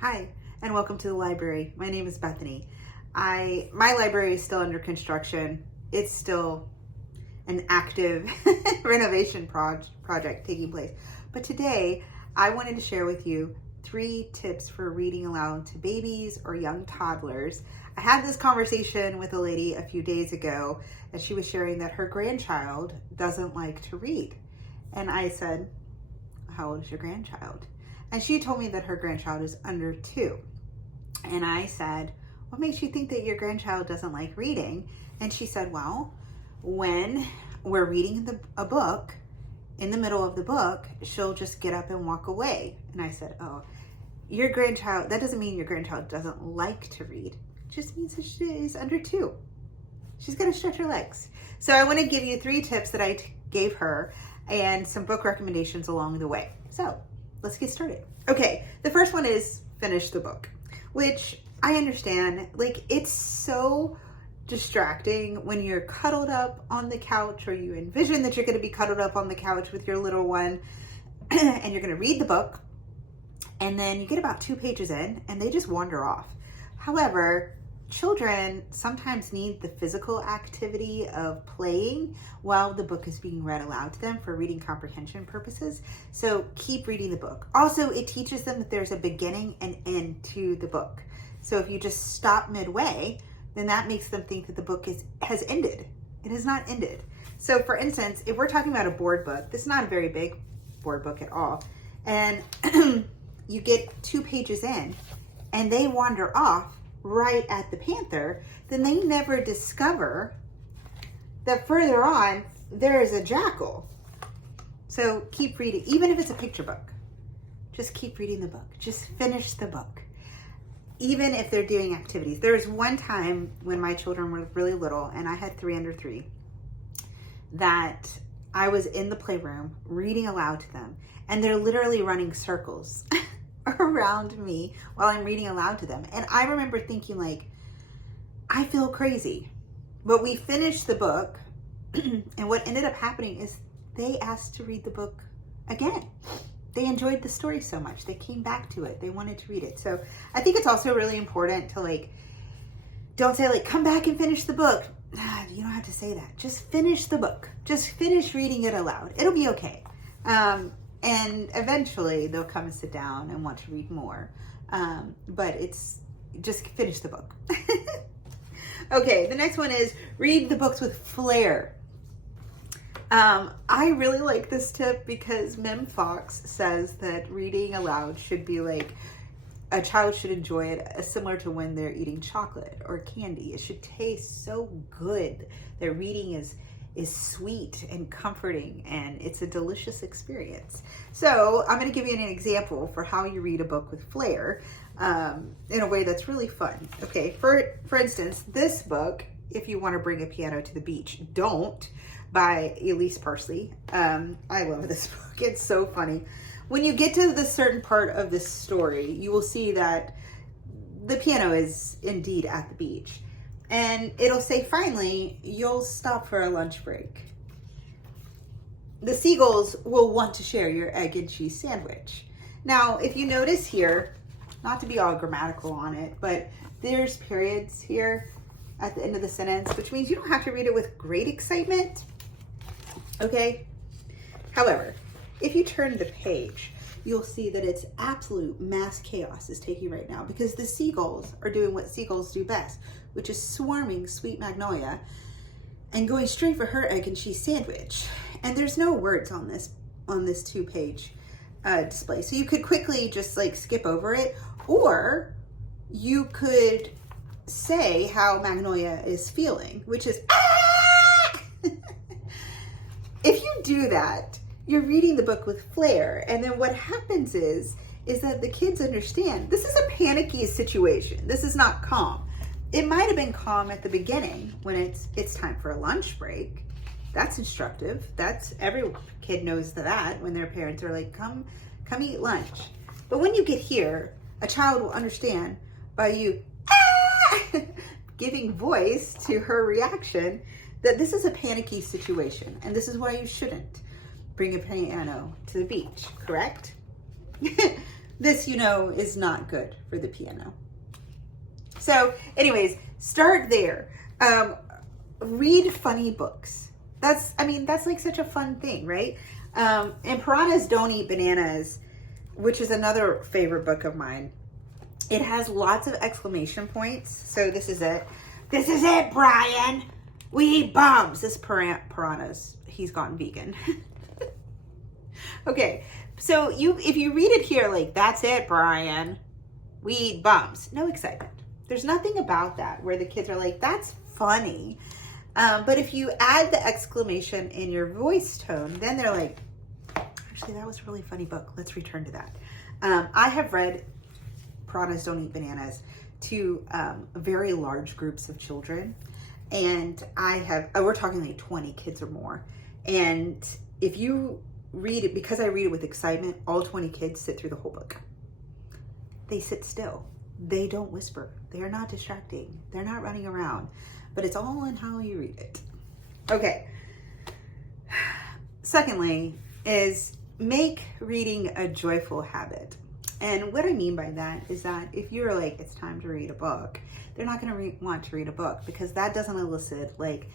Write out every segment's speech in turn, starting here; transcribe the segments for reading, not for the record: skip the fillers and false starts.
Hi, and welcome to the library. My name is Bethany. My library is still under construction. It's still an active renovation project taking place. But today, I wanted to share with you 3 tips for reading aloud to babies or young toddlers. I had this conversation with a lady a few days ago, and she was sharing that her grandchild doesn't like to read. And I said, "How old is your grandchild?" And she told me that her grandchild is under 2. And I said, "What makes you think that your grandchild doesn't like reading?" And she said, "Well, when we're reading a book, in the middle of the book, she'll just get up and walk away." And I said, "Oh, your grandchild, that doesn't mean your grandchild doesn't like to read. It just means that she is under 2. She's got to stretch her legs." So I want to give you 3 tips that I gave her and some book recommendations along the way. So let's get started. Okay, the first one is finish the book, which I understand, like, it's so distracting when you're cuddled up on the couch, or you envision that you're going to be cuddled up on the couch with your little one and you're going to read the book, and then you get about 2 pages in and they just wander off. However, children sometimes need the physical activity of playing while the book is being read aloud to them for reading comprehension purposes. So keep reading the book. Also, it teaches them that there's a beginning and end to the book. So if you just stop midway, then that makes them think that the book has ended. It has not ended. So for instance, if we're talking about a board book, this is not a very big board book at all, and you get 2 pages in and they wander off right at the panther, then they never discover that further on there is a jackal. So keep reading, even if it's a picture book. Just keep reading the book. Just finish the book. Even if they're doing activities. There was one time when my children were really little, and I had 3 under 3, that I was in the playroom reading aloud to them, and they're literally running circles around me while I'm reading aloud to them. And I remember thinking, like, I feel crazy. But we finished the book, and what ended up happening is they asked to read the book again. They enjoyed the story so much. They came back to it. They wanted to read it. So I think it's also really important to, like, don't say, like, come back and finish the book. You don't have to say that. Just finish the book. Just finish reading it aloud. It'll be okay. And eventually they'll come and sit down and want to read more. But it's just finish the book. Okay, the next one is read the books with flair. I really like this tip because Mem Fox says that reading aloud should be like, a child should enjoy it similar to when they're eating chocolate or candy. It should taste so good that reading is sweet and comforting, and it's a delicious experience. So I'm going to give you an example for how you read a book with flair in a way that's really fun. Okay, for instance, this book, If You Want to Bring a Piano to the Beach, Don't, by Elise Parsley. I love this book. It's so funny. When you get to the certain part of this story, you will see that the piano is indeed at the beach. And it'll say, finally, you'll stop for a lunch break. The seagulls will want to share your egg and cheese sandwich. Now, if you notice here, not to be all grammatical on it, but there's periods here at the end of the sentence, which means you don't have to read it with great excitement. Okay? However, if you turn the page, you'll see that it's absolute mass chaos is taking right now, because the seagulls are doing what seagulls do best, which is swarming Sweet Magnolia and going straight for her egg and cheese sandwich. And there's no words on this 2-page display. So you could quickly just, like, skip over it, or you could say how Magnolia is feeling, which is, ah! If you do that, you're reading the book with flair. And then what happens is that the kids understand this is a panicky situation. This is not calm. It might have been calm at the beginning when it's time for a lunch break. That's instructive. That's, every kid knows that when their parents are like, come eat lunch. But when you get here, a child will understand by you giving voice to her reaction that this is a panicky situation, and this is why you shouldn't bring a piano to the beach, correct? This, is not good for the piano. So anyways, start there. Read funny books. That's like such a fun thing, right? And Piranhas Don't Eat Bananas, which is another favorite book of mine. It has lots of exclamation points. So this is it. This is it, Brian. We eat bums. This Piranhas. He's gone vegan. Okay. So if you read it here, like, that's it, Brian. We eat bums. No excitement. There's nothing about that where the kids are like, that's funny. But if you add the exclamation in your voice tone, then they're like, actually, that was a really funny book. Let's return to that. I have read Piranhas Don't Eat Bananas to very large groups of children. And we're talking like 20 kids or more. And if you read it, because I read it with excitement, all 20 kids sit through the whole book. They sit still. They don't whisper. They are not distracting. They're not running around. But it's all in how you read it. Okay. Secondly is make reading a joyful habit. And what I mean by that is that if you're like, it's time to read a book, they're not going to want to read a book, because that doesn't elicit like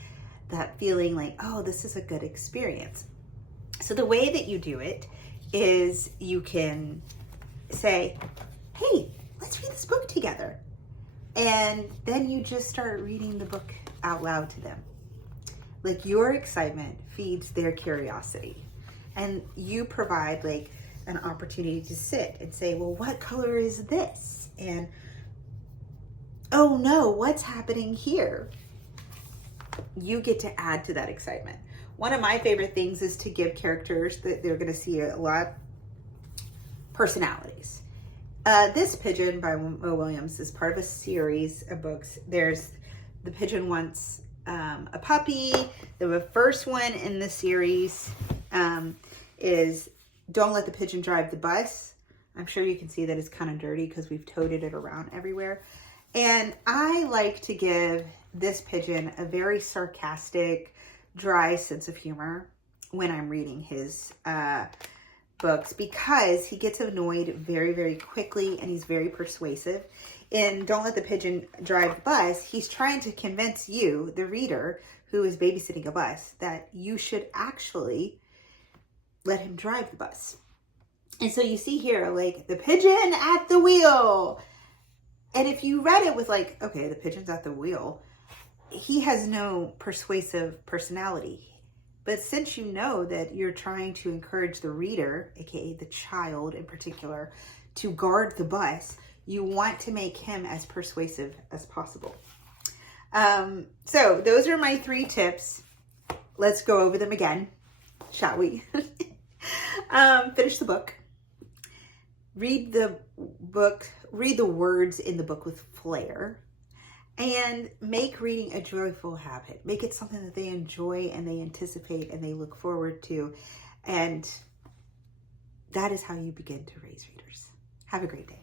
that feeling like, oh, this is a good experience. So the way that you do it is you can say, hey, let's read this book together. And then you just start reading the book out loud to them. Like, your excitement feeds their curiosity. And you provide like an opportunity to sit and say, well, what color is this? And, oh no, what's happening here? You get to add to that excitement. One of my favorite things is to give characters that they're going to see a lot personalities. This Pigeon by Mo Williams is part of a series of books. There's The Pigeon Wants a Puppy. The first one in the series is Don't Let the Pigeon Drive the Bus. I'm sure you can see that it's kind of dirty because we've toted it around everywhere. And I like to give this pigeon a very sarcastic, dry sense of humor when I'm reading his books, because he gets annoyed very, very quickly, and he's very persuasive. In Don't Let the Pigeon Drive the Bus, he's trying to convince you, the reader, who is babysitting a bus, that you should actually let him drive the bus. And so you see here, like, the pigeon at the wheel. And if you read it with like, okay, the pigeon's at the wheel, he has no persuasive personality. But since you know that you're trying to encourage the reader, aka the child in particular, to guard the bus, you want to make him as persuasive as possible. So those are my 3 tips. Let's go over them again, shall we? Finish the book. Read the book, read the words in the book with flair, and make reading a joyful habit. Make it something that they enjoy and they anticipate and they look forward to. And that is how you begin to raise readers. Have a great day.